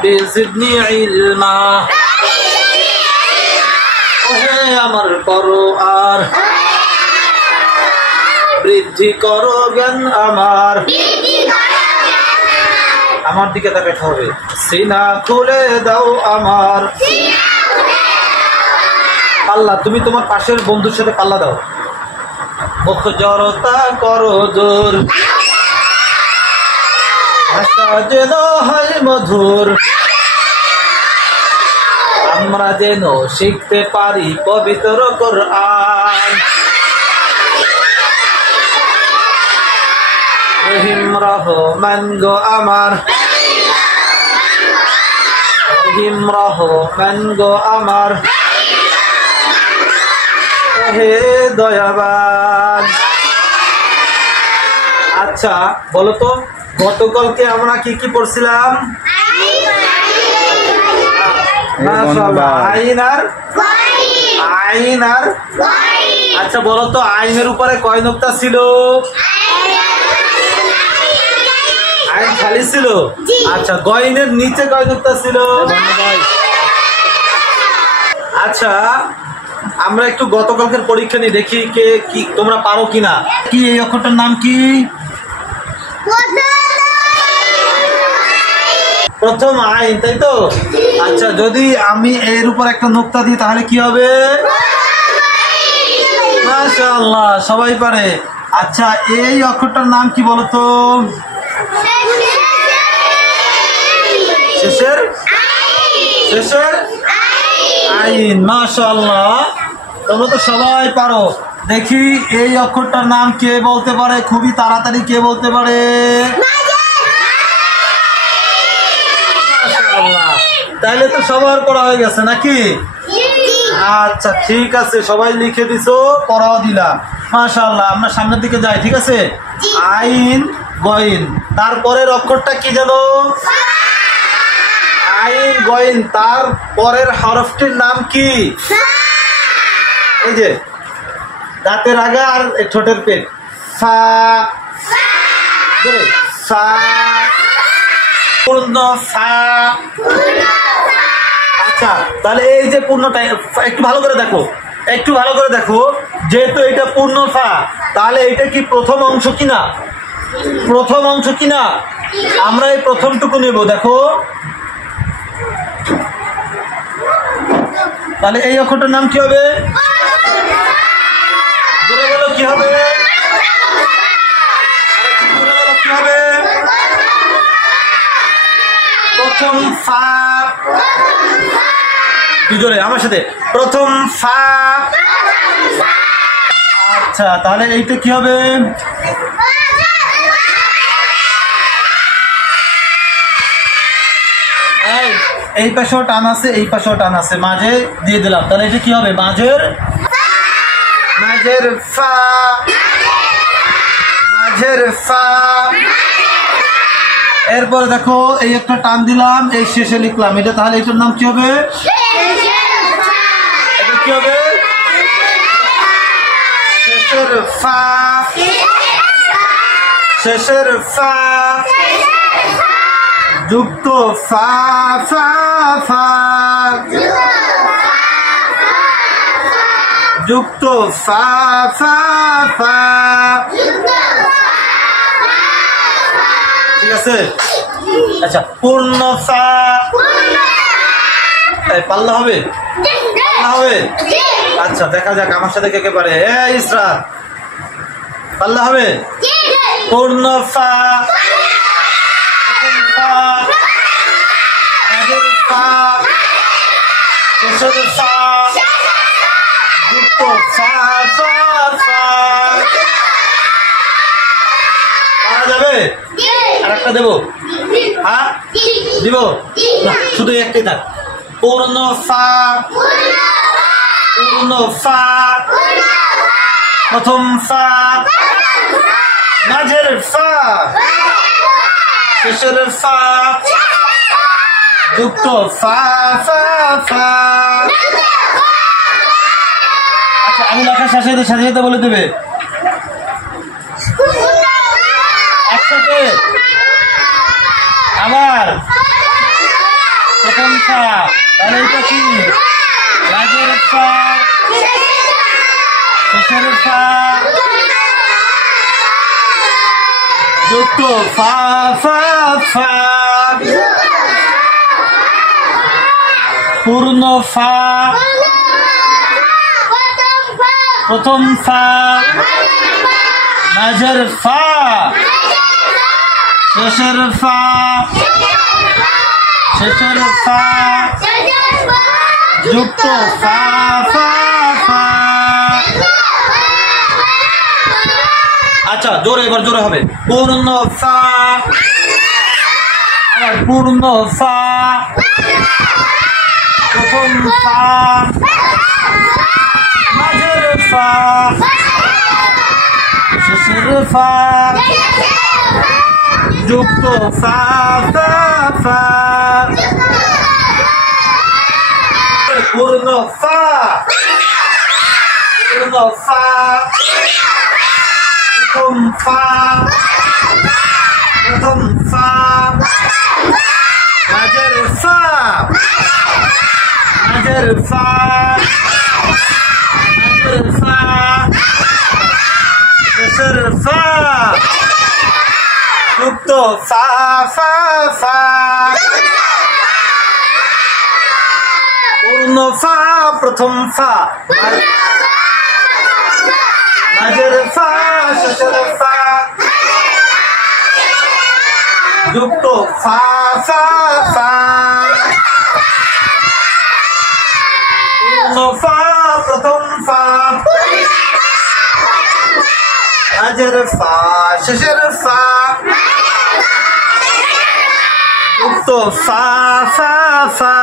রব্বি জিদনি ইলমা, ওহে আমার করো আর বৃদ্ধি করো জ্ঞান আমার। আমার দিকে তাকাতে হবে। সিনা খুলে দাও আমার। পাল্লা, তুমি তোমার পাশের বন্ধুর সাথে পাল্লা দাও। মুখ জড়তা করো দূর, ভাষা যেন হয় মধুর, আমরা যেন শিখতে পারি পবিত্র কোরআন। রহিম রহমান গো আমার, রহিম রহমান গো আমার, হে দয়াবান। আচ্ছা বলো তো, গতকালকে আমরা কি কি পড়ছিলাম? আইন আর আচ্ছা বলো তো, আইনের উপরে কয় নুক্তা ছিল? আইন খালি ছিল। আচ্ছা, গয়নের নিচে কয় নুক্তা ছিল? আচ্ছা, আমরা একটু গতকালকের পরীক্ষা নিয়ে দেখি কে কি তোমরা পারো কিনা। কি এই অক্ষরটার নাম কি? প্রথম আইন, তাই তো? আচ্ছা, যদি আমি এর উপর একটা নুক্তা দিই তাহলে কি হবে? মাশাআল্লাহ, সবাই পারে। আচ্ছা, এই অক্ষরটার নাম কি বলতো? শেষের শেষের আইন। মাশাআল্লাহ, তোমরা তো সবাই পারো। দেখি এই অক্ষরটার নাম কে বলতে পারে? খুবই তাড়াতাড়ি কে বলতে পারে? মাশাআল্লাহ, তাইলে তো সবার পড়া হয়ে গেছে নাকি? আচ্ছা ঠিক আছে, সবাই লিখে দিছো, পড়াও দিলা। মাশাআল্লাহ, আমরা সামনের দিকে যাই, ঠিক আছে? আইন গইন, তারপরের অক্ষরটা কি জানো? আইন গইন, তার পরের হরফটির নাম কি? এই যে দাঁতের আগা আর ঠোঁটের পেট, ফা। ফা, পূর্ণ ফা। আচ্ছা, তাহলে এই যে পূর্ণটা একটু ভালো করে দেখো, একটু ভালো করে দেখো। যেহেতু এটা পূর্ণ ফা, তাহলে এটা কি প্রথম অংশ কিনা? প্রথম অংশ কিনা? আমরা এই প্রথমটুকু নেব। দেখো, তাহলে এই অক্ষরটার নাম কি হবে? বলে বলো কি হবে? কি হবে? প্রথম ফা। জোরে আমার সাথে, প্রথম ফা। আচ্ছা, তাহলে এইটা কি হবে? এই পাশেও টান আছে, এই পাশেও টান আছে, মাঝে দিয়ে দিলাম। তাহলে এটা কি হবে? মাঝের মাঝের ফা, মাঝের ফা। এরপর দেখো, এই একটা টান দিলাম, এই শেষে লিখলাম এটা, তাহলে এটার নাম কি হবে? এটা কি হবে? শেষের ফা, শেষের ফা যুক্ত ফা, ফা ফা যুক্ত ফা, ফা ফা। ঠিক আছে? আচ্ছা, পূর্ণ ফা। পাল্লা হবে? পাল্লা হবে? আচ্ছা, দেখা যাক আমার সাথে কে কে পারে। ইসরাত, পাল্লা হবে? পূর্ণ ফা, যুক্ত ফা, ফা ফা। পারা যাবে? আর একটা দেবো? হ্যাঁ দিব না, শুধু একটাই থাক। পূর্ণ ফা, পূর্ণ ফা, প্রথম ফা, মাঝের ফা, শেষের ফা, যুক্ত ফা, ফা ফা। আচ্ছা, আমি লেখার সাথে সাথে সাথে বলে দেবে একসাথে। আবার ফা, তাহলে এটা কি রাগের ফা, শেষের ফা, যুক্ত ফা ফা ফা, পূর্ণ ফা, প্রথম ফা, মাঝের ফা, শেষের ফা, শেষের ফা, যুক্ত ফা ফা ফা। আচ্ছা জোরে, এবার জোরে হবে। পূর্ণ ফা, আবার পূর্ণ ফা, প্রথম ফা, মাঝের ফা, শেষের ফা, যুক্ত ফা ফা ফা। পূর্ণ ফা, পূর্ণ ফা, প্রথম ফা, প্রথম ফা, মাঝের ফা, মাঝের ফা, মাঝের ফা, শেষের ফা, যুক্ত ফা ফা ফা। পূর্ণ ফা, প্রথম ফা, মাঝের ফা, শেষের ফা, যুক্ত ফা ফা ফা। পূর্ণ ফা, প্রথম ফা, মাঝের ফা, শেষের ফা, যুক্ত ফা ফা ফা।